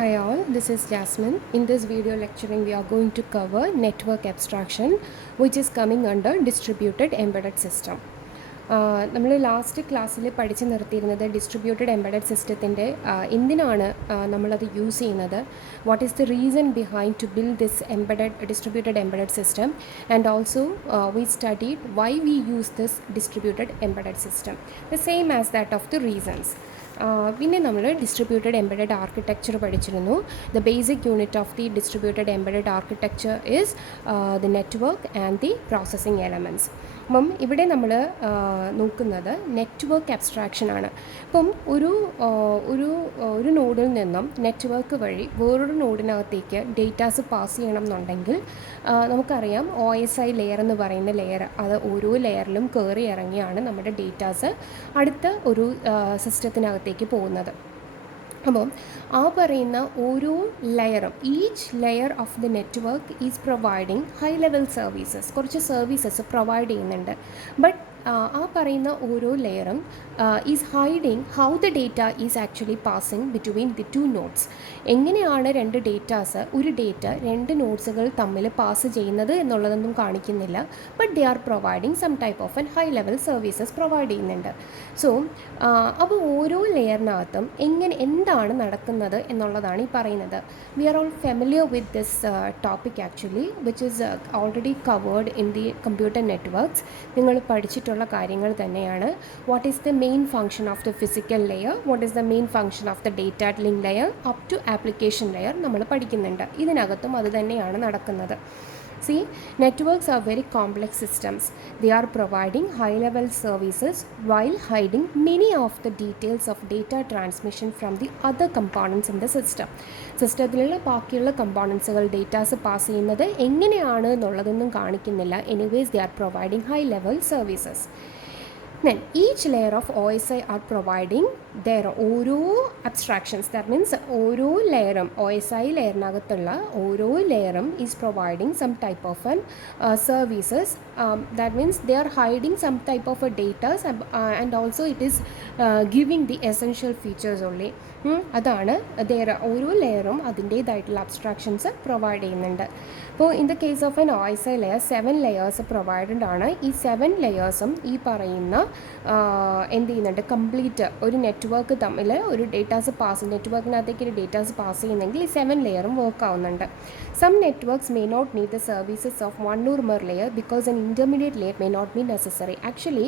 Hi all, this is Jasmine. In this video lecturing we are going to cover network abstraction which is coming under distributed embedded system. നമ്മൾ ലാസ്റ്റ് ക്ലാസ്സിൽ പഠിച്ചു നിർത്തിയിരുന്നത് distributed embedded സിസ്റ്റത്തിൻ്റെ എന്തിനാണ് നമ്മളത് use ചെയ്യുന്നത്, what is the reason behind to build this distributed embedded system and also we studied why we use this distributed embedded system, the same as that of the reasons. പിന്നെ നമ്മൾ distributed embedded architecture പഠിച്ചിരുന്നു. The basic unit of the distributed embedded architecture is the network and the processing elements. അപ്പം ഇവിടെ നമ്മൾ നോക്കുന്നത് നെറ്റ്വർക്ക് അബ്സ്ട്രാക്ഷനാണ്. അപ്പം ഒരു നോഡിൽ നിന്നും നെറ്റ്വർക്ക് വഴി വേറൊരു നോഡിനകത്തേക്ക് ഡേറ്റാസ് പാസ് ചെയ്യണം എന്നുണ്ടെങ്കിൽ നമുക്കറിയാം OSI ലെയർ എന്ന് പറയുന്ന ലെയർ, അത് ഓരോ ലെയറിലും കയറി ഇറങ്ങിയാണ് നമ്മുടെ ഡേറ്റാസ് അടുത്ത ഒരു സിസ്റ്റത്തിനകത്തേക്ക് പോകുന്നത്. അപ്പോൾ ആ പറയുന്ന ഓരോ ലെയറും, each layer of the network is providing high level services, കുറച്ച് സർവീസസ് പ്രൊവൈഡ് ചെയ്യുന്നുണ്ട്. ബട്ട് ആ പറയുന്ന ഓരോ ലെയറും is hiding how the data is actually passing between the two nodes. എങ്ങനെയാണ് രണ്ട് ഡേറ്റാസ്, ഒരു ഡേറ്റ രണ്ട് നോഡ്സുകൾ തമ്മിൽ പാസ് ചെയ്യുന്നത് എന്നുള്ളതൊന്നും കാണിക്കുന്നില്ല. But they are providing some type of high level services provide ചെയ്യുന്നുണ്ട്. സോ അപ്പോൾ ഓരോ ലെയറിനകത്തും എന്താണ് നടക്കുന്നത് എന്നുള്ളതാണ് ഈ പറയുന്നത്. We are all familiar with this topic actually, which is already covered in the computer networks. നിങ്ങൾ പഠിച്ചിട്ടുള്ള കാര്യങ്ങൾ തന്നെയാണ്. What is the main function of the physical layer, what is the main function of the data link layer up to application layer നമ്മൾ പഠിക്കുന്നുണ്ട്. ഇതിനകത്തും അത് തന്നെയാണ് നടക്കുന്നത്. See, networks are very complex systems. They are providing high-level services while hiding many of the details of data transmission from the other components in the system. സിസ്റ്റത്തിലുള്ള ബാക്കിയുള്ള കമ്പോണൻസുകൾ datas pass ചെയ്യുന്നത് എങ്ങനെയാണ് എന്നുള്ളതൊന്നും കാണിക്കുന്നില്ല. എനിവേസ് ദേ are providing high level services. Then each layer of OSI are providing their ഓരോ abstractions. That means ഓരോ ലെയറും OSI ലെയറിനകത്തുള്ള ഓരോ ലെയറും is providing some type of services. That means they are hiding some type of data and also it is giving the essential features only. അതാണ് ഓരോ ലെയറും അതിൻ്റേതായിട്ടുള്ള അബ്സ്ട്രാക്ഷൻസ് പ്രൊവൈഡ് ചെയ്യുന്നുണ്ട്. അപ്പോൾ in the case of N OSI layer 7 layers provided ആണ്. ഈ 7 ലെയേഴ്സും ഈ പറയുന്ന എന്ത് ചെയ്യുന്നുണ്ട്, കംപ്ലീറ്റ് ഒരു നെറ്റ്വർക്ക് തമ്മിൽ ഒരു നെറ്റ്വർക്കിനകത്തേക്ക് ഒരു ഡേറ്റാസ് പാസ് ചെയ്യുന്നെങ്കിൽ ഈ 7 ലെയറും വർക്ക് ആവുന്നുണ്ട്. Some networks may not need the services of 1 or more layer because an intermediate layer may not be necessary. Actually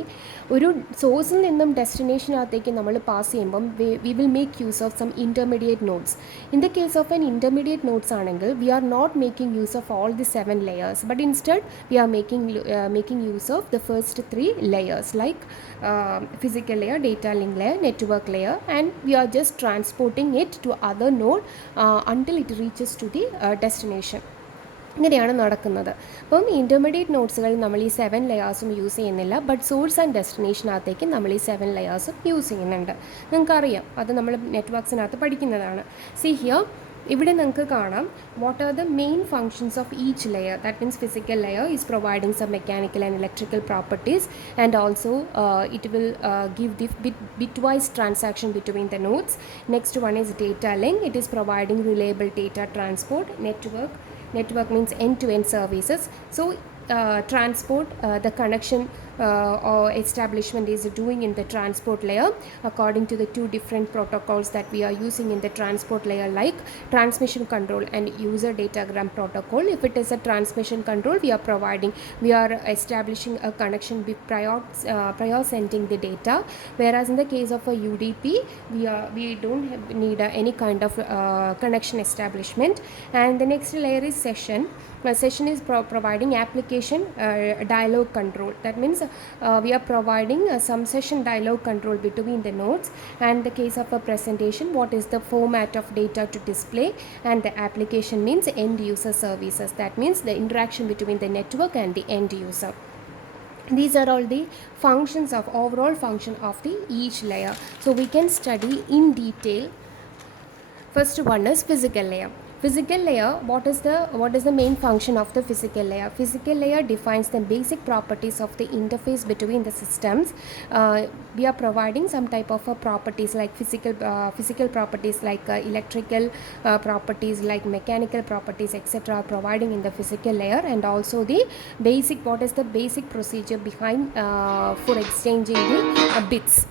ഒരു സോഴ്സിൽ നിന്നും ഡെസ്റ്റിനേഷനകത്തേക്ക് നമ്മൾ പാസ് ചെയ്യുമ്പം we will make use of some intermediate nodes. In the case of an intermediate nodes anengil, we are not making use of all the 7 layers, but instead we are making use of the first 3 layers like physical layer, data link layer, network layer, and we are just transporting it to other node until it reaches to the destination. ഇങ്ങനെയാണ് നടക്കുന്നത്. അപ്പം ഇൻ്റർമീഡിയറ്റ് നോട്ട്സുകളിൽ നമ്മൾ ഈ 7 ലെയേഴ്സും യൂസ് ചെയ്യുന്നില്ല. But source and ഡെസ്റ്റിനേഷനകത്തേക്ക് നമ്മൾ ഈ 7 ലെയേഴ്സും യൂസ് ചെയ്യുന്നുണ്ട്. നിങ്ങൾക്കറിയാം, അത് നമ്മൾ നെറ്റ്വർക്ക്സിനകത്ത് പഠിക്കുന്നതാണ്. സി ഹിയർ, ഇവിടെ നിങ്ങൾക്ക് കാണാം what are the main functions of each layer. That means physical layer is providing some mechanical and electrical properties and also it will give the bitwise transaction between the nodes. Next one is data link. It is providing reliable data transport. Network means end-to-end services. So transport, the connection or establishment is doing in the transport layer according to the 2 different protocols that we are using in the transport layer, like transmission control and user datagram protocol. If it is a transmission control, we are establishing a connection with prior sending the data, whereas in the case of a UDP we don't need any kind of connection establishment. And the next layer is session. Session is providing application dialogue control. That means we are providing some session dialogue control between the nodes. And the case of a presentation, what is the format of data to display. And the application means end user services. That means the interaction between the network and the end user. These are all the functions of overall function of the each layer. So we can study in detail. First one is physical layer. Physical layer, what is the main function of the physical layer? Physical layer defines the basic properties of the interface between the systems. We are providing some type of properties like physical properties like electrical properties, like mechanical properties, etc. are providing in the physical layer, and also the basic, what is the basic procedure behind for exchanging the bits.